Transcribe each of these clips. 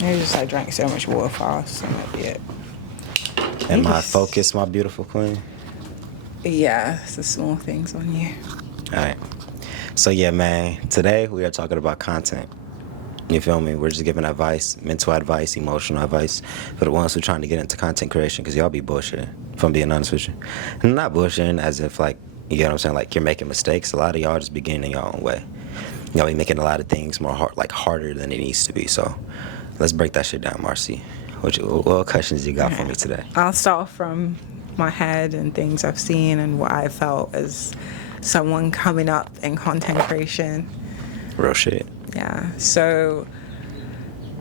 Maybe just I drank so much water fast. That might be it. Am I focused, my beautiful queen? Yeah, it's the small things on you. All right. So yeah, man. Today we are talking about content. You feel me? We're just giving advice, mental advice, emotional advice for the ones who trying to get into content creation, because y'all be bullshitting, if I'm being honest with you. And not bullshitting as if, like, you get what I'm saying, like you're making mistakes. A lot of y'all just be getting in your own way. Y'all be making a lot of things more hard, like harder than it needs to be. So let's break that shit down, Marcy. What questions you got for me today? I'll start from my head and things I've seen and what I felt as someone coming up in content creation. Real shit. Yeah. So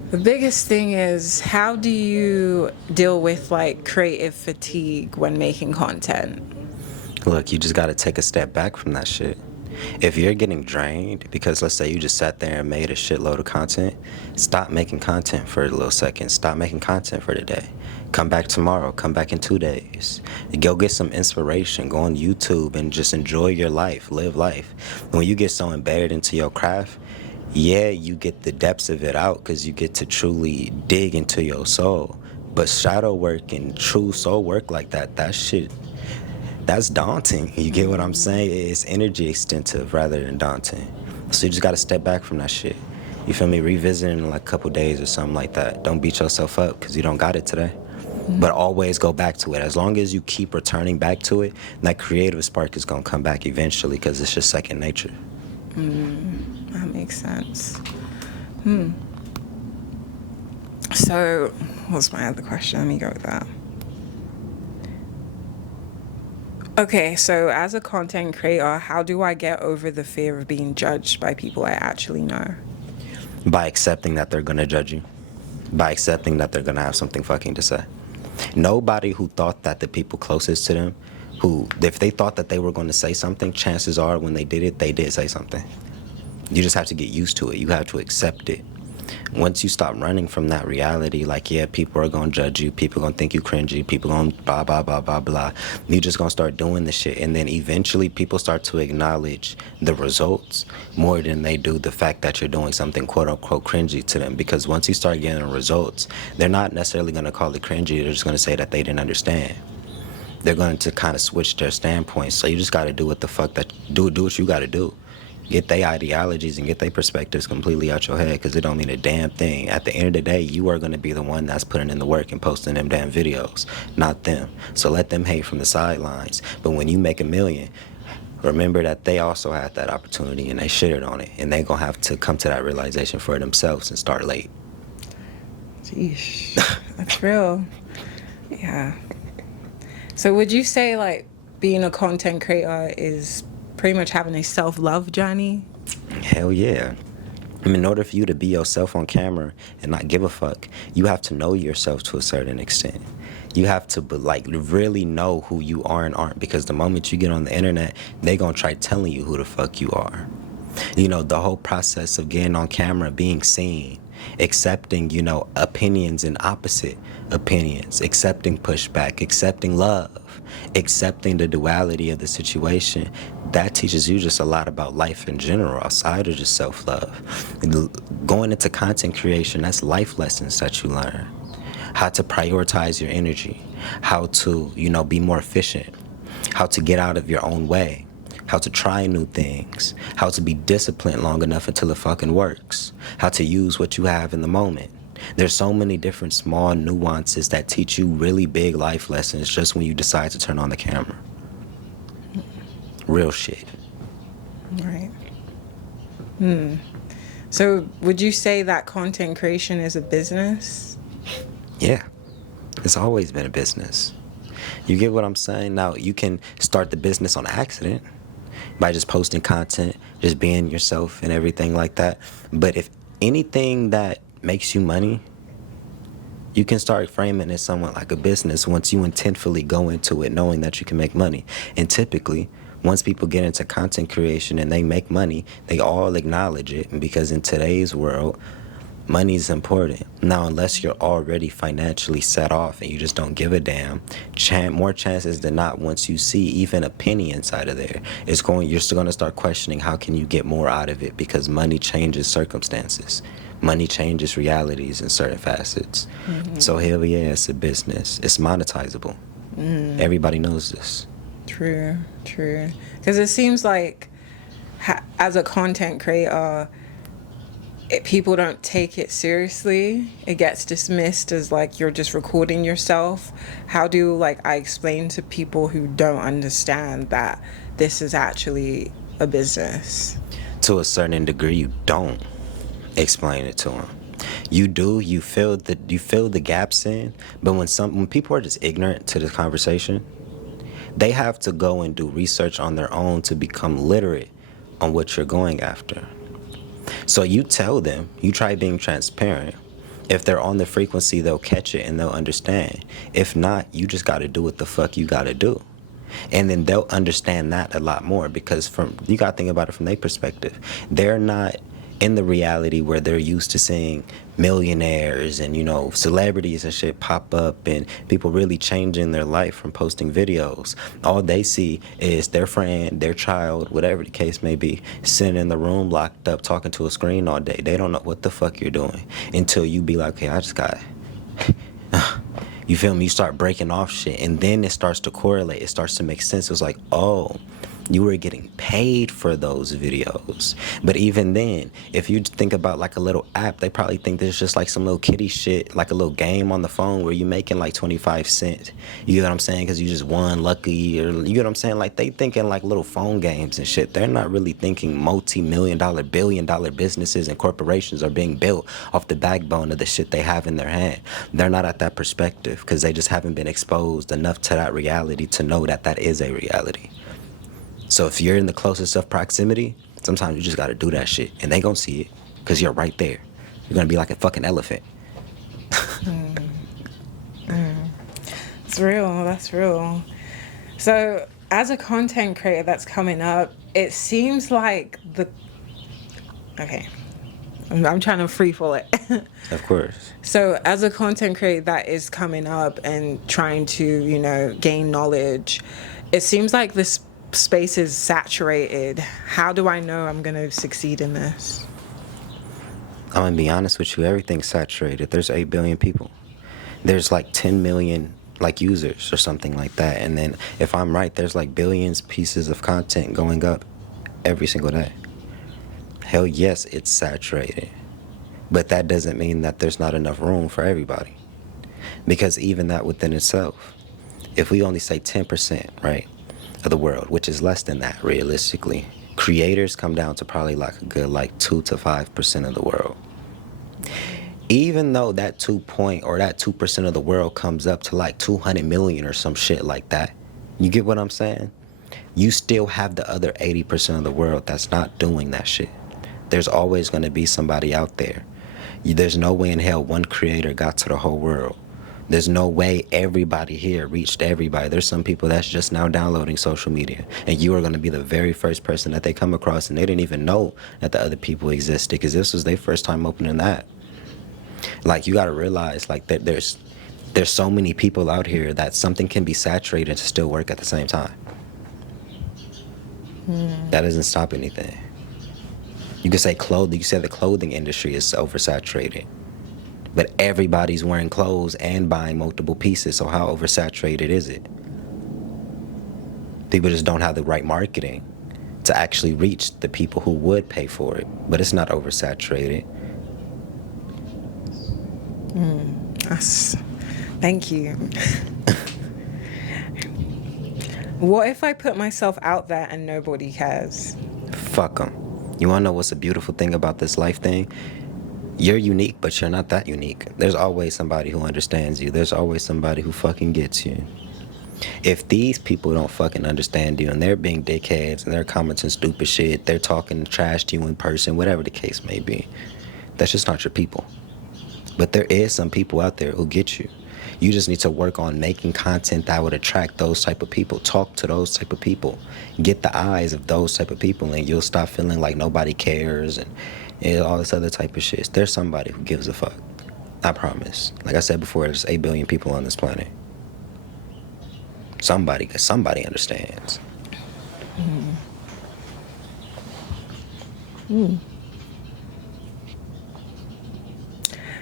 the biggest thing is, how do you deal with like creative fatigue when making content? Look, you just got to take a step back from that shit. If you're getting drained because, let's say, you just sat there and made a shitload of content, stop making content for a little second. Stop making content for today. Come back tomorrow. Come back in 2 days. Go get some inspiration. Go on YouTube and just enjoy your life. Live life. When you get so embedded into your craft, yeah, you get the depths of it out because you get to truly dig into your soul. But shadow work and true soul work like that, that shit, that's daunting. You get what I'm saying? It's energy extensive rather than daunting. So you just got to step back from that shit. You feel me? Revisit in like a couple days or something like that. Don't beat yourself up because you don't got it today. But always go back to it. As long as you keep returning back to it, that creative spark is going to come back eventually because it's just second nature. That makes sense. So, what's my other question? Let me go with that. Okay, so as a content creator, how do I get over the fear of being judged by people I actually know? By accepting that they're going to judge you. By accepting that they're going to have something fucking to say. Nobody who thought that the people closest to them, who, if they thought that they were going to say something, chances are when they did it, they did say something. You just have to get used to it. You have to accept it. Once you stop running from that reality, like, yeah, people are going to judge you, people are going to think you cringy, people going to blah, blah, blah, blah, blah. You just going to start doing the shit. And then eventually people start to acknowledge the results more than they do the fact that you're doing something quote unquote cringy to them. Because once you start getting results, they're not necessarily going to call it cringy. They're just going to say that they didn't understand. They're going to kind of switch their standpoints. So you just got to do what the fuck that, do what you got to do. Get their ideologies and get their perspectives completely out your head, because it don't mean a damn thing. At the end of the day, you are going to be the one that's putting in the work and posting them damn videos, not them. So let them hate from the sidelines. But when you make $1 million, remember that they also had that opportunity and they shitted on it. And they going to have to come to that realization for themselves and start late. Jeez, that's real. Yeah. So would you say like being a content creator is pretty much having a self-love journey? Hell yeah. I mean, in order for you to be yourself on camera and not give a fuck, you have to know yourself to a certain extent. You have to like really know who you are and aren't, because the moment you get on the internet, they gonna try telling you who the fuck you are. You know, the whole process of getting on camera, being seen, accepting, you know, opinions and opposite opinions, accepting pushback, accepting love, accepting the duality of the situation, that teaches you just a lot about life in general outside of just self-love. Going into content creation, that's life lessons that you learn. How to prioritize your energy, how to, you know, be more efficient, how to get out of your own way, how to try new things, how to be disciplined long enough until it fucking works, how to use what you have in the moment. There's so many different small nuances that teach you really big life lessons just when you decide to turn on the camera. Real shit. Right. So would you say that content creation is a business? Yeah. It's always been a business. You get what I'm saying? Now, you can start the business on accident by just posting content, just being yourself and everything like that. But if anything that makes you money, you can start framing it somewhat like a business once you intentfully go into it knowing that you can make money. And typically, once people get into content creation and they make money, they all acknowledge it. And because in today's world, Money's important. Now, unless you're already financially set off and you just don't give a damn, more chances than not, once you see even a penny inside of there, you're still going to start questioning how can you get more out of it, because money changes circumstances. Money changes realities in certain facets. So hell yeah, it's a business. It's monetizable. Everybody knows this. True. Because it seems like as a content creator, people don't take it seriously. It gets dismissed as like you're just recording yourself. How do like I explain to people who don't understand that this is actually a business? To a certain degree, you don't explain it to them. You do. You fill the gaps in. But when people are just ignorant to the conversation, they have to go and do research on their own to become literate on what you're going after. So you tell them, you try being transparent. If they're on the frequency, they'll catch it and they'll understand. If not, you just got to do what the fuck you got to do. And then they'll understand that a lot more, because you got to think about it from their perspective. They're not in the reality where they're used to seeing millionaires and, celebrities and shit pop up and people really changing their life from posting videos. All they see is their friend, their child, whatever the case may be, sitting in the room locked up talking to a screen all day. They don't know what the fuck you're doing until you be like, okay, I just got you feel me? You start breaking off shit, and then it starts to correlate. It starts to make sense. It's like, oh, you were getting paid for those videos. But even then, if you think about like a little app, they probably think there's just like some little kiddie shit, like a little game on the phone where you're making like 25 cents. You get what I'm saying? Because you just won lucky, or you get what I'm saying? Like they thinking like little phone games and shit. They're not really thinking multi-million-dollar, billion-dollar businesses and corporations are being built off the backbone of the shit they have in their hand. They're not at that perspective because they just haven't been exposed enough to that reality to know that that is a reality. So if you're in the closest of proximity, sometimes you just gotta do that shit, and they gonna see it, because you're right there. You're gonna be like a fucking elephant. It's real, that's real. So as a content creator that's coming up, it seems like I'm trying to free fall it. Of course. So as a content creator that is coming up and trying to, gain knowledge, it seems like this space is saturated. How do I know I'm going to succeed in this? I'm going to be honest with you. Everything's saturated. There's 8 billion people. There's like 10 million like users or something like that. And then if I'm right, there's like billions pieces of content going up every single day. Hell yes, it's saturated. But that doesn't mean that there's not enough room for everybody. Because even that within itself, if we only say 10%, right, of the world, which is less than that realistically, creators come down to probably like a good like 2 to 5% of the world. Even though that 2% of the world comes up to like 200 million or some shit like that, you get what I'm saying? You still have the other 80% of the world that's not doing that shit. There's always going to be somebody out there. There's no way in hell one creator got to the whole world. There's no way everybody here reached everybody. There's some people that's just now downloading social media, and you are going to be the very first person that they come across, and they didn't even know that the other people existed because this was their first time opening that. Like, you got to realize like that there's so many people out here that something can be saturated and still work at the same time. That doesn't stop anything. You could say clothing. You said the clothing industry is oversaturated. But everybody's wearing clothes and buying multiple pieces, so how oversaturated is it? People just don't have the right marketing to actually reach the people who would pay for it. But it's not oversaturated. Thank you. What if I put myself out there and nobody cares? Fuck them. You wanna know what's a beautiful thing about this life thing? You're unique, but you're not that unique. There's always somebody who understands you. There's always somebody who fucking gets you. If these people don't fucking understand you and they're being dickheads and they're commenting stupid shit, they're talking trash to you in person, whatever the case may be, that's just not your people. But there is some people out there who get you. You just need to work on making content that would attract those type of people. Talk to those type of people. Get the eyes of those type of people, and you'll stop feeling like nobody cares and and all this other type of shit. There's somebody who gives a fuck. I promise. Like I said before, there's 8 billion people on this planet. Somebody understands.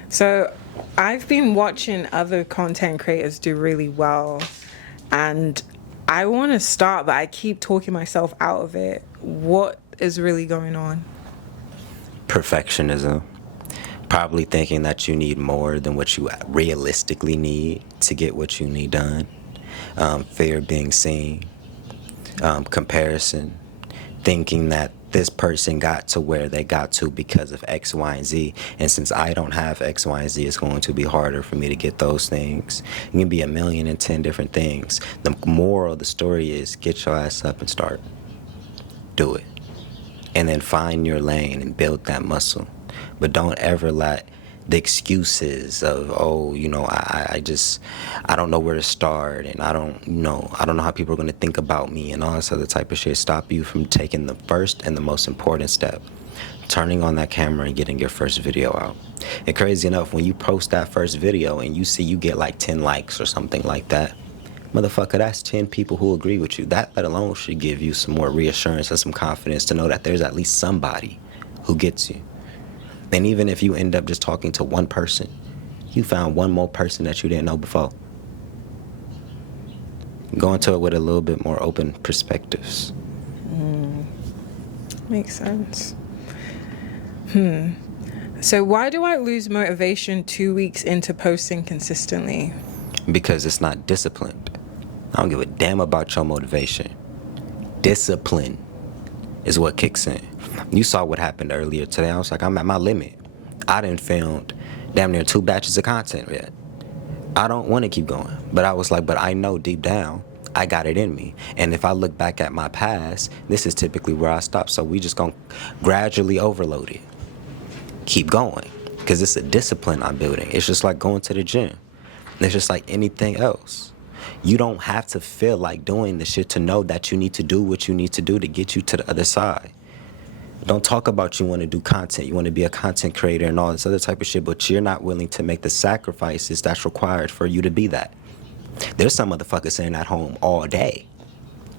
So I've been watching other content creators do really well, and I want to start, but I keep talking myself out of it. What is really going on? Perfectionism. Probably thinking that you need more than what you realistically need to get what you need done. Fear of being seen. Comparison. Thinking that this person got to where they got to because of X, Y, and Z. And since I don't have X, Y, and Z, it's going to be harder for me to get those things. It can be 1,000,010 different things. The moral of the story is get your ass up and start. Do it. And then find your lane and build that muscle. But don't ever let the excuses of, oh, you know, I don't know where to start, and I don't know how people are going to think about me and all this other type of shit stop you from taking the first and the most important step, turning on that camera and getting your first video out. And crazy enough, when you post that first video and you see you get like 10 likes or something like that, motherfucker, that's 10 people who agree with you. That alone should give you some more reassurance and some confidence to know that there's at least somebody who gets you. And even if you end up just talking to one person, you found one more person that you didn't know before. Go into it with a little bit more open perspectives. Makes sense. So why do I lose motivation 2 weeks into posting consistently? Because it's not disciplined. I don't give a damn about your motivation. Discipline is what kicks in. You saw what happened earlier today. I was like, I'm at my limit. I done filmed damn near 2 batches of content yet. I don't want to keep going. But I was like, but I know deep down, I got it in me. And if I look back at my past, this is typically where I stop. So we just gonna gradually overload it. Keep going. Because it's a discipline I'm building. It's just like going to the gym. It's just like anything else. You don't have to feel like doing the shit to know that you need to do what you need to do to get you to the other side. Don't talk about you want to do content, you want to be a content creator and all this other type of shit, but you're not willing to make the sacrifices that's required for you to be that. There's some motherfuckers sitting at home all day,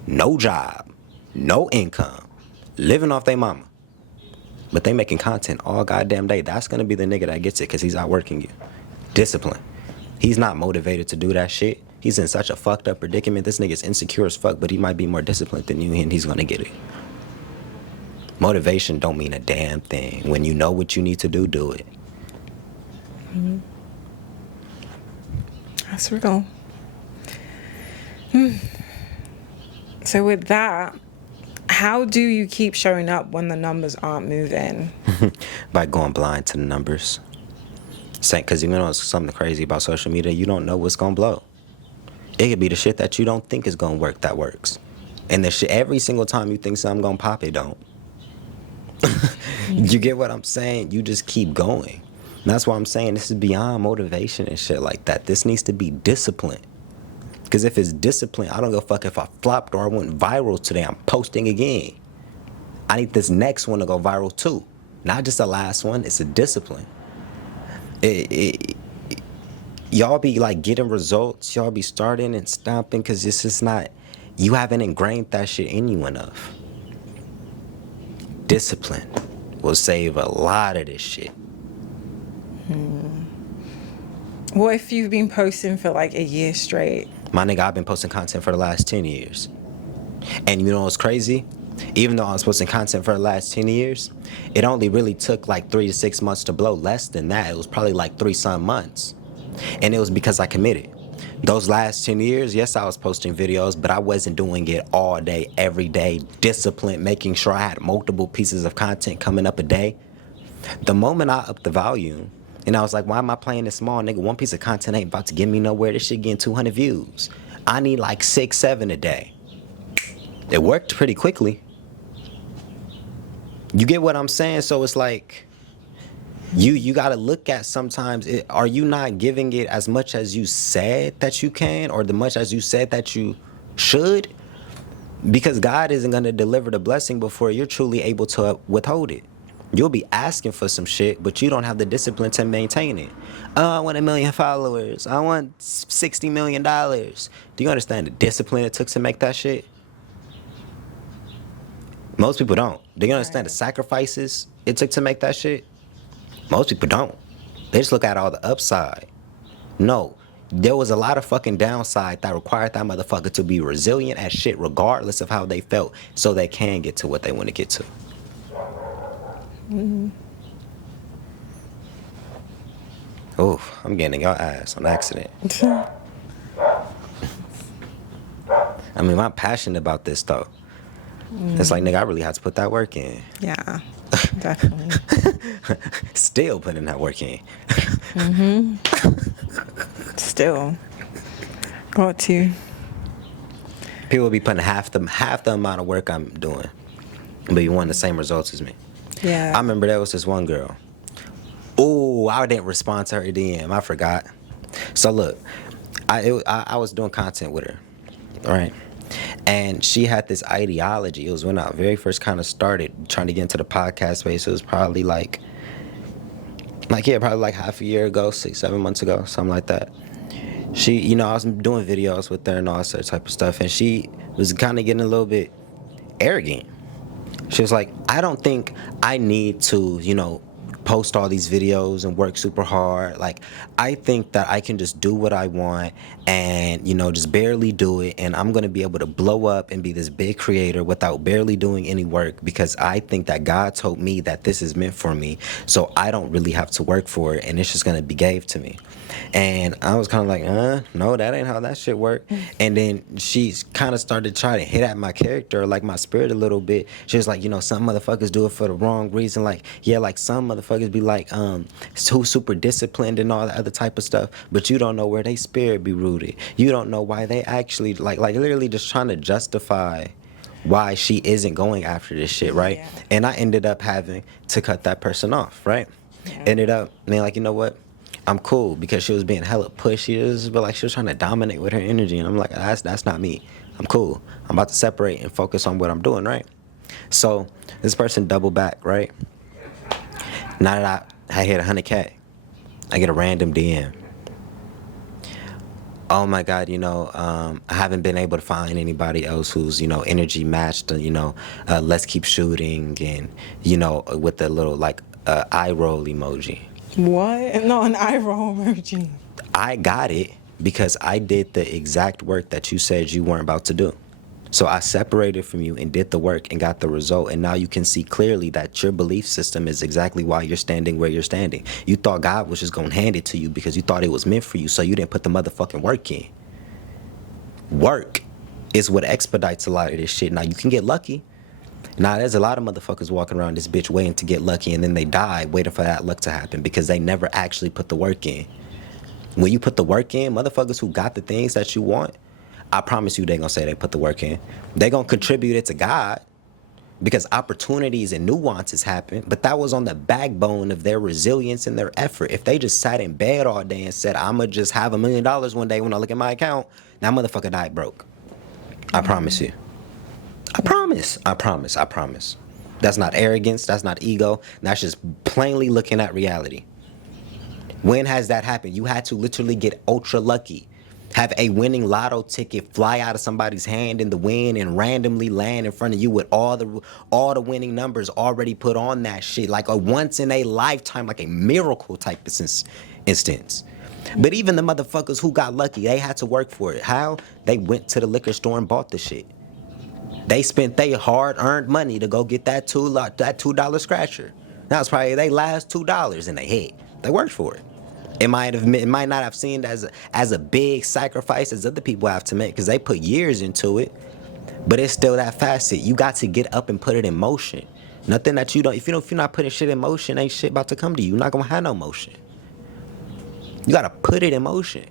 no job, no income, living off their mama, but they making content all goddamn day. That's going to be the nigga that gets it because he's outworking you. Discipline. He's not motivated to do that shit. He's in such a fucked up predicament. This nigga's insecure as fuck, but he might be more disciplined than you, and he's going to get it. Motivation don't mean a damn thing. When you know what you need to do, do it. That's real. So with that, how do you keep showing up when the numbers aren't moving? By going blind to the numbers. Because you know something crazy about social media, you don't know what's going to blow. It could be the shit that you don't think is going to work that works. And the shit, every single time you think something going to pop, it don't. You get what I'm saying? You just keep going. And that's why I'm saying this is beyond motivation and shit like that. This needs to be discipline. Because if it's discipline, I don't give a fuck if I flopped or I went viral today. I'm posting again. I need this next one to go viral too. Not just the last one. It's a discipline. Y'all be like getting results. Y'all be starting and stopping because it's just not, you haven't ingrained that shit in you enough. Discipline will save a lot of this shit. What if you've been posting for like a year straight? My nigga, I've been posting content for the last 10 years. And you know what's crazy? Even though I was posting content for the last 10 years, it only really took like 3 to 6 months to blow. Less than that. It was probably like 3-some months. And it was because I committed. Those last 10 years, yes, I was posting videos, but I wasn't doing it all day, every day, disciplined, making sure I had multiple pieces of content coming up a day. The moment I upped the volume, and I was like, why am I playing this small, nigga? One piece of content ain't about to get me nowhere. This shit getting 200 views. I need like 6, 7 a day. It worked pretty quickly. You get what I'm saying? So it's like, you got to look at sometimes, are you not giving it as much as you said that you can, or the much as you said that you should? Because God isn't going to deliver the blessing before you're truly able to withhold it. You'll be asking for some shit, but you don't have the discipline to maintain it. Oh, I want 1 million followers. I want $60 million. Do you understand the discipline it took to make that shit? Most people don't. Do you understand the Right. sacrifices it took to make that shit? Most people don't. They just look at all the upside. No, there was a lot of fucking downside that required that motherfucker to be resilient as shit regardless of how they felt so they can get to what they want to get to. Oh, I'm getting your ass on accident. I mean, I'm passionate about this though. It's like, nigga, I really had to put that work in. Yeah, definitely. Still putting that work in. Still got to. People be putting half the amount of work I'm doing, but you want the same results as me. Yeah. I remember there was this one girl. Oh, I didn't respond to her DM. I forgot. So look, I was doing content with her, right? And she had this ideology. It was when I very first kind of started trying to get into the podcast space. It was probably probably like half a year ago, 6-7 months ago, something like that. She, I was doing videos with her and all that type of stuff, and she was kind of getting a little bit arrogant. She was like, I don't think I need to, post all these videos and work super hard. Like, I think that I can just do what I want and, just barely do it. And I'm going to be able to blow up and be this big creator without barely doing any work because I think that God told me that this is meant for me. So I don't really have to work for it. And it's just going to be gave to me. And I was kind of like, no, that ain't how that shit work. And then she kind of started trying to hit at my character, like my spirit a little bit. She was like, some motherfuckers do it for the wrong reason. Like, yeah, like some motherfuckers be like, so super disciplined and all that other type of stuff. But you don't know where they spirit be rooted. You don't know why they actually, like literally just trying to justify why she isn't going after this shit, right? Yeah. And I ended up having to cut that person off, right? Yeah. Ended up being like, you know what? I'm cool because she was being hella pushy, but like she was trying to dominate with her energy, and I'm like, that's not me. I'm cool. I'm about to separate and focus on what I'm doing, right? So this person doubled back, right? Now that I hit 100K, I get a random DM. Oh my God, I haven't been able to find anybody else who's, energy matched, let's keep shooting, and, with the little like eye roll emoji. What? No, an eye roll emoji. I got it because I did the exact work that you said you weren't about to do. So I separated from you and did the work and got the result. And now you can see clearly that your belief system is exactly why you're standing where you're standing. You thought God was just going to hand it to you because you thought it was meant for you. So you didn't put the motherfucking work in. Work is what expedites a lot of this shit. Now you can get lucky. Now, there's a lot of motherfuckers walking around this bitch waiting to get lucky, and then they die waiting for that luck to happen because they never actually put the work in. When you put the work in, motherfuckers who got the things that you want, I promise you they gonna say they put the work in. They gonna contribute it to God because opportunities and nuances happen, but that was on the backbone of their resilience and their effort. If they just sat in bed all day and said, I'ma just have $1 million one day when I look at my account, that motherfucker died broke. I promise you. I promise. That's not arrogance. That's not ego. That's just plainly looking at reality. When has that happened? You had to literally get ultra lucky. Have a winning lotto ticket fly out of somebody's hand in the wind and randomly land in front of you with all the winning numbers already put on that shit. Like a once in a lifetime, like a miracle type of instance. But even the motherfuckers who got lucky, they had to work for it. How? They went to the liquor store and bought the shit. They spent their hard-earned money to go get that $2 scratcher. That was probably their last $2 in their head. They worked for it. It might not have seemed as a big sacrifice as other people have to make because they put years into it. But it's still that facet. You got to get up and put it in motion. Nothing that you don't. If you're not putting shit in motion, ain't shit about to come to you. You're not gonna have no motion. You gotta put it in motion.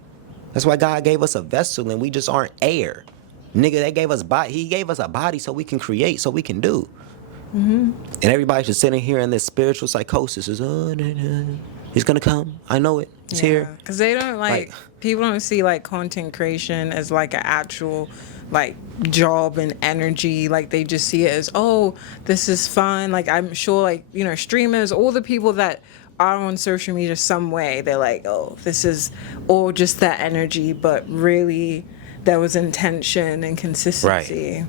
That's why God gave us a vessel and we just aren't air. Nigga, he gave us a body so we can create, so we can do. Mm-hmm. And everybody's just sitting here in this spiritual psychosis. Is he's gonna come. I know it. It's here. Because they don't people don't see like content creation as like an actual like job and energy. Like they just see it as, oh, this is fun. Like I'm sure, like, you know, streamers, all the people that are on social media some way, they're like, oh, this is all just that energy, but really there was intention and consistency. Right.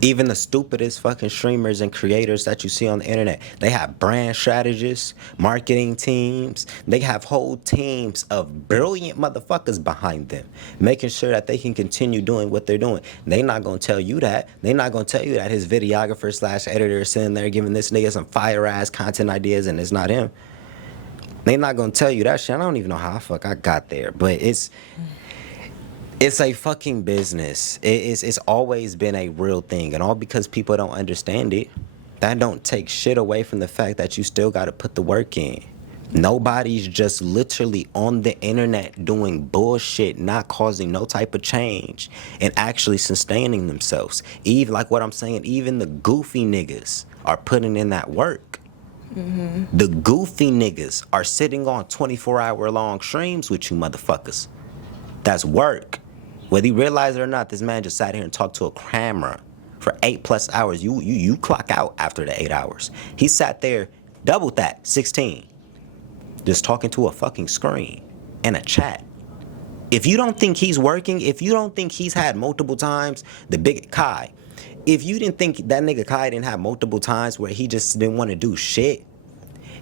Even the stupidest fucking streamers and creators that you see on the internet, they have brand strategists, marketing teams. They have whole teams of brilliant motherfuckers behind them, making sure that they can continue doing what they're doing. They not gonna tell you that. They not gonna tell you that his videographer slash editor is sitting there giving this nigga some fire ass content ideas and it's not him. They not gonna tell you that shit. I don't even know how the fuck I got there, but it's a fucking business. It's always been a real thing, and all because people don't understand it. That don't take shit away from the fact that you still got to put the work in. Nobody's just literally on the internet doing bullshit, not causing no type of change, and actually sustaining themselves. Even like what I'm saying, even the goofy niggas are putting in that work. The goofy niggas are sitting on 24-hour long streams with you motherfuckers. That's work. Whether you realize it or not, this man just sat here and talked to a camera for 8+ hours. You clock out after the 8 hours. He sat there, doubled that, 16. Just talking to a fucking screen and a chat. If you don't think he's working, if you don't think he's had multiple times, the big Kai, if you didn't think that nigga Kai didn't have multiple times where he just didn't want to do shit,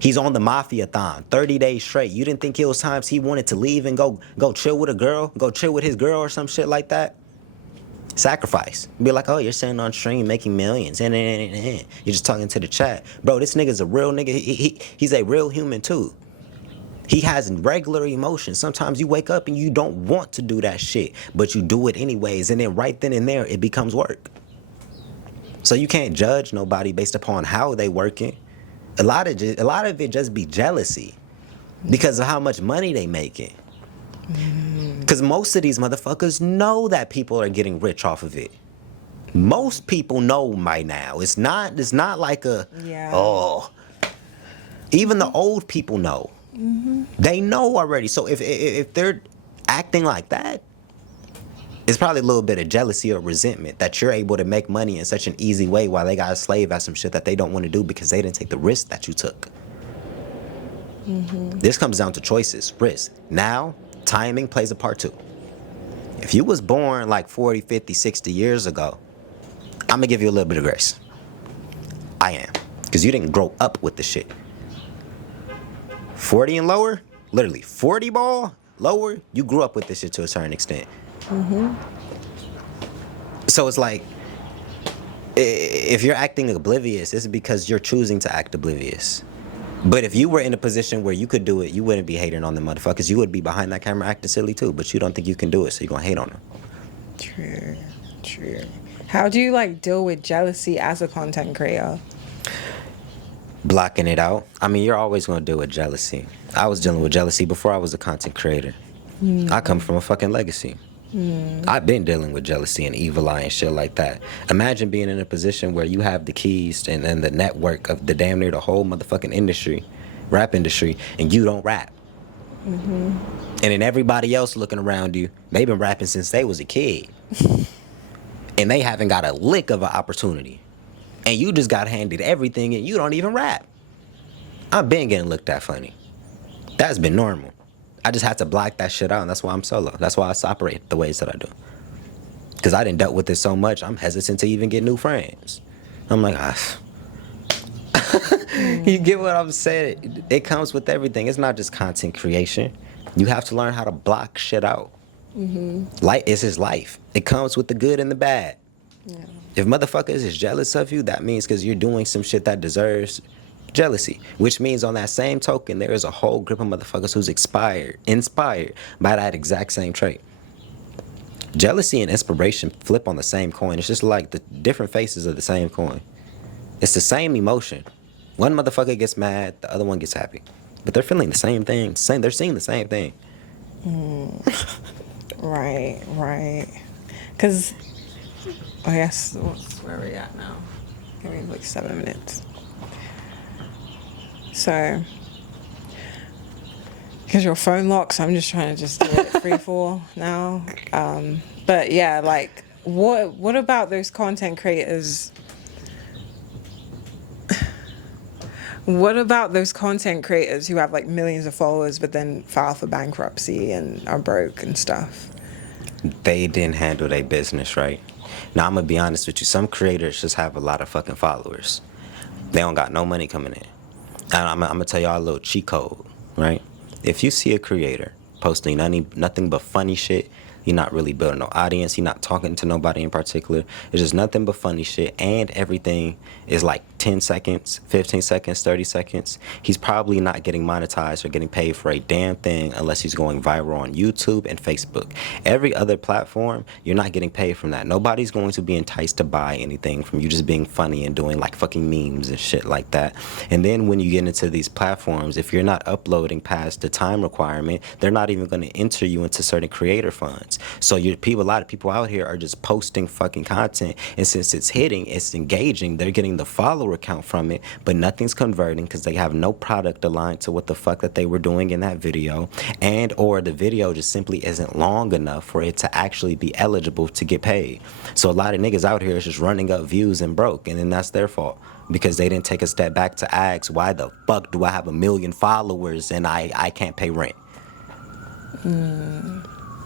he's on the Mafia-thon, 30 days straight. You didn't think it was times he wanted to leave and go chill with a girl, go chill with his girl or some shit like that? Sacrifice. Be like, oh, you're sitting on stream making millions. You're just talking to the chat. Bro, this nigga's a real nigga. He's a real human too. He has regular emotions. Sometimes you wake up and you don't want to do that shit, but you do it anyways. And then right then and there, it becomes work. So you can't judge nobody based upon how they working. A lot of it just be jealousy because of how much money they making. Because most of these motherfuckers know that people are getting rich off of it. Most people know by now. It's not like oh. Even the old people know. They know already. So if they're acting like that, it's probably a little bit of jealousy or resentment that you're able to make money in such an easy way while they got a slave at some shit that they don't want to do because they didn't take the risk that you took. This comes down to choices, risk. Now, timing plays a part too. If you was born like 40, 50, 60 years ago, I'm gonna give you a little bit of grace. I am. Because you didn't grow up with the shit. 40 and lower, literally 40 ball, lower, you grew up with this shit to a certain extent. So it's like, if you're acting oblivious, it's because you're choosing to act oblivious. But if you were in a position where you could do it, you wouldn't be hating on the motherfuckers. You would be behind that camera acting silly too, but you don't think you can do it, so you're gonna hate on them. True. How do you like deal with jealousy as a content creator? Blocking it out. I mean, you're always gonna deal with jealousy. I was dealing with jealousy before I was a content creator. I come from a fucking legacy. I've been dealing with jealousy and evil eye and shit like that. Imagine being in a position where you have the keys and the network of the damn near the whole motherfucking industry, rap industry, and you don't rap. And then everybody else looking around you, they've been rapping since they was a kid. And they haven't got a lick of an opportunity. And you just got handed everything and you don't even rap. I've been getting looked at funny. That's been normal. I just had to block that shit out, and that's why I'm solo. That's why I operate the ways that I do. Because I done dealt with it so much, I'm hesitant to even get new friends. I'm like, You get what I'm saying? It comes with everything. It's not just content creation. You have to learn how to block shit out. Life is his life. It comes with the good and the bad. Yeah. If motherfuckers is jealous of you, that means because you're doing some shit that deserves jealousy, which means on that same token, there is a whole group of motherfuckers who's inspired by that exact same trait. Jealousy and inspiration flip on the same coin. It's just like the different faces of the same coin. It's the same emotion. One motherfucker gets mad, the other one gets happy. But they're feeling the same thing. They're seeing the same thing. Right. Because, I guess, where are we at now? Give me like 7 minutes. So, because your phone locks, I'm just trying to just do it free fall now. But yeah, like what about those content creators? What about those content creators who have like millions of followers but then file for bankruptcy and are broke and stuff? They didn't handle their business right. Now I'm gonna be honest with you. Some creators just have a lot of fucking followers. They don't got no money coming in. And I'm gonna tell y'all a little cheat code, right? If you see a creator posting nothing but funny shit, you're not really building no audience. You're not talking to nobody in particular. It's just nothing but funny shit, and everything is like 10 seconds, 15 seconds, 30 seconds. He's probably not getting monetized or getting paid for a damn thing unless he's going viral on YouTube and Facebook. Every other platform, you're not getting paid from that. Nobody's going to be enticed to buy anything from you just being funny and doing like fucking memes and shit like that. And then when you get into these platforms, if you're not uploading past the time requirement, they're not even going to enter you into certain creator funds. So a lot of people out here are just posting fucking content, and since it's hitting, it's engaging, they're getting the follower count from it, but nothing's converting because they have no product aligned to what the fuck that they were doing in that video, and or the video just simply isn't long enough for it to actually be eligible to get paid. So a lot of niggas out here is just running up views and broke, and then that's their fault because they didn't take a step back to ask, why the fuck do I have 1 million followers and I can't pay rent?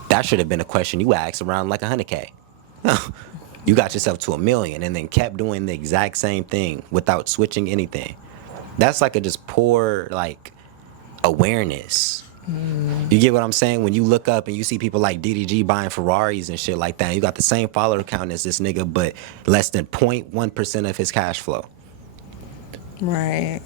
That should have been a question you asked around like 100K. You got yourself to 1 million and then kept doing the exact same thing without switching anything. That's like a just poor like awareness. You get what I'm saying? When you look up and you see people like DDG buying Ferraris and shit like that, and you got the same follower count as this nigga, but less than 0.1% of his cash flow. Right.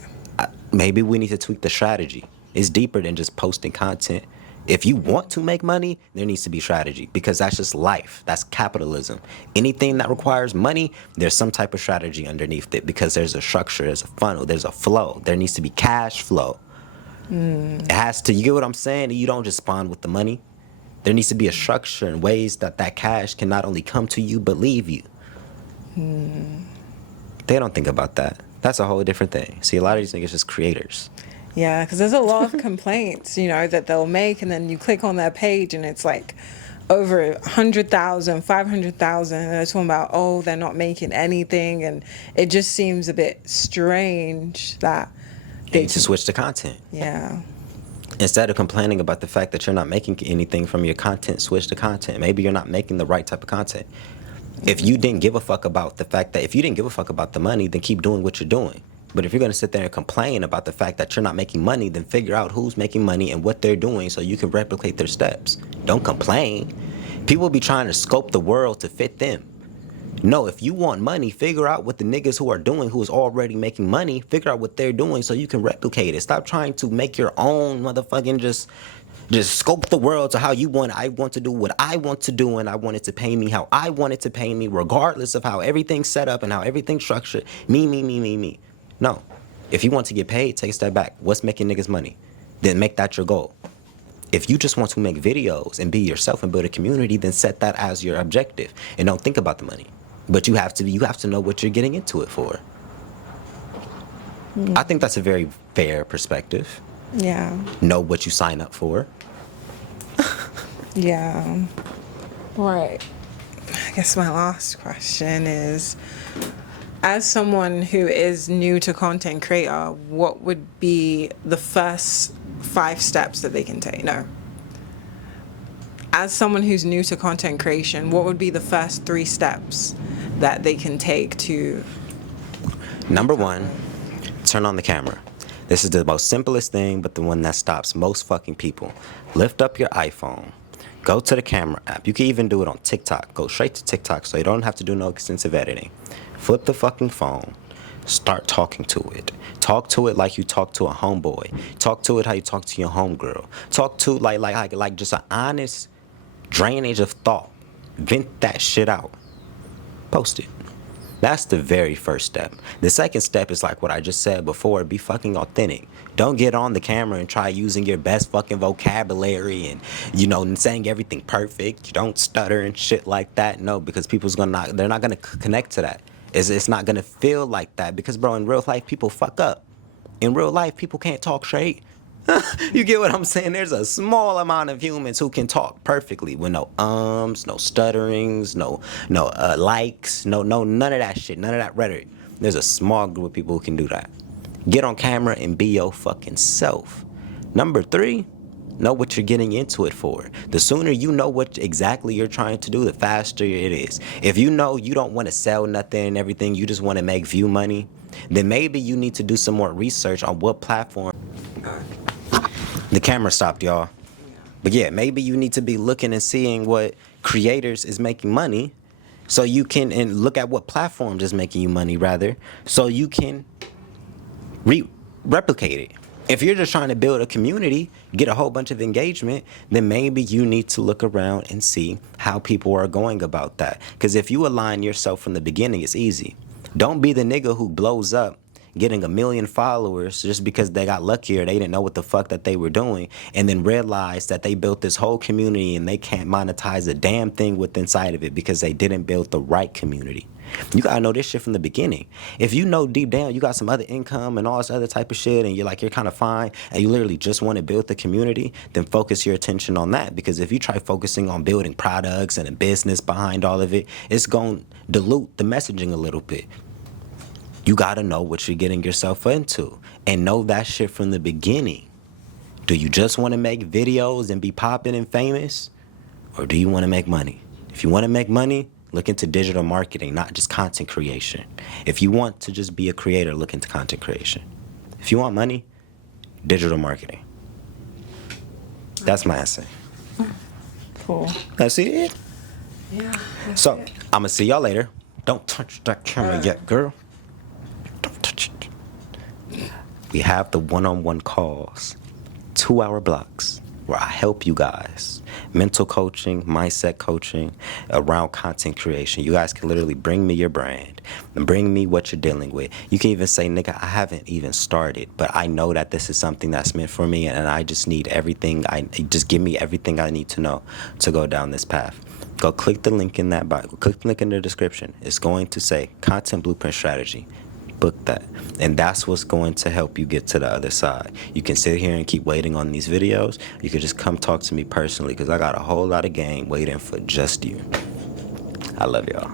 Maybe we need to tweak the strategy. It's deeper than just posting content. If you want to make money, there needs to be strategy because that's just life. That's capitalism. Anything that requires money, there's some type of strategy underneath it because there's a structure, there's a funnel, there's a flow. There needs to be cash flow. It has to, you get what I'm saying? You don't just spawn with the money. There needs to be a structure and ways that cash can not only come to you, but leave you. They don't think about that. That's a whole different thing. See, a lot of these niggas just creators. Yeah, because there's a lot of complaints, that they'll make, and then you click on their page and it's like over 100,000, 500,000, and they're talking about, oh, they're not making anything, and it just seems a bit strange that They need to switch the content. Yeah. Instead of complaining about the fact that you're not making anything from your content, switch the content. Maybe you're not making the right type of content. If you didn't give a fuck about the money, then keep doing what you're doing. But if you're going to sit there and complain about the fact that you're not making money, then figure out who's making money and what they're doing so you can replicate their steps. Don't complain. People be trying to scope the world to fit them. No, if you want money, figure out what the niggas who are doing, who is already making money, figure out what they're doing so you can replicate it. Stop trying to make your own motherfucking just scope the world to how you want. I want to do what I want to do, and I want it to pay me how I want it to pay me, regardless of how everything's set up and how everything's structured. Me. No. If you want to get paid, take a step back. What's making niggas money? Then make that your goal. If you just want to make videos and be yourself and build a community, then set that as your objective and don't think about the money. But you have to know what you're getting into it for. I think that's a very fair perspective. Yeah. Know what you sign up for. Yeah. All right. I guess my last question is, as someone who is new to content creator, what would be the first 5 steps that they can take? No. As someone who's new to content creation, what would be the first 3 steps that they can take to... Number 1, turn on the camera. This is the most simplest thing, but the one that stops most fucking people. Lift up your iPhone. Go to the camera app. You can even do it on TikTok. Go straight to TikTok so you don't have to do no extensive editing. Flip the fucking phone. Start talking to it. Talk to it like you talk to a homeboy. Talk to it how you talk to your homegirl. Talk to like just an honest drainage of thought. Vent that shit out. Post it. That's the very first step. The second step is like what I just said before. Be fucking authentic. Don't get on the camera and try using your best fucking vocabulary and, saying everything perfect. You don't stutter and shit like that. No, because they're not gonna connect to that. It's not gonna feel like that because, bro, in real life, people fuck up. In real life, people can't talk straight. You get what I'm saying? There's a small amount of humans who can talk perfectly with no ums, no stutterings, no likes, none of that shit, none of that rhetoric. There's a small group of people who can do that. Get on camera and be your fucking self. Number 3, know what you're getting into it for. The sooner you know what exactly you're trying to do, the faster it is. If you know you don't want to sell nothing and everything, you just want to make view money, then maybe you need to do some more research on what platform. The camera stopped, y'all. But yeah, maybe you need to be looking and seeing what creators is making money, so you can, and look at what platforms is making you money rather, so you can replicate it. If you're just trying to build a community, get a whole bunch of engagement, then maybe you need to look around and see how people are going about that. Because if you align yourself from the beginning, it's easy. Don't be the nigga who blows up getting 1 million followers just because they got lucky or they didn't know what the fuck that they were doing, and then realize that they built this whole community and they can't monetize a damn thing with inside of it because they didn't build the right community. You gotta know this shit from the beginning. If you know deep down you got some other income and all this other type of shit, and you're kind of fine, and you literally just want to build the community, then focus your attention on that. Because if you try focusing on building products and a business behind all of it, it's gonna dilute the messaging a little bit. You gotta know what you're getting yourself into, and know that shit from the beginning. Do you just want to make videos and be popping and famous, or do you want to make money? If you want to make money, look into digital marketing, not just content creation. If you want to just be a creator, look into content creation. If you want money, digital marketing. That's my essay. Cool. That's it? Yeah. So, I'm going to see y'all later. Don't touch that camera yet, girl. Don't touch it. We have the one-on-one calls, 2-hour blocks, where I help you guys. Mental coaching, mindset coaching around content creation. You guys can literally bring me your brand and bring me what you're dealing with. You can even say, nigga, I haven't even started, but I know that this is something that's meant for me, and I just need everything. Just give me everything I need to know to go down this path. Go click the link in that bio. Click the link in the description. It's going to say Content Blueprint Strategy. Book that, and that's what's going to help you get to the other side. You can sit here and keep waiting on these videos. You can just come talk to me personally, because I got a whole lot of game waiting for just you. I love y'all.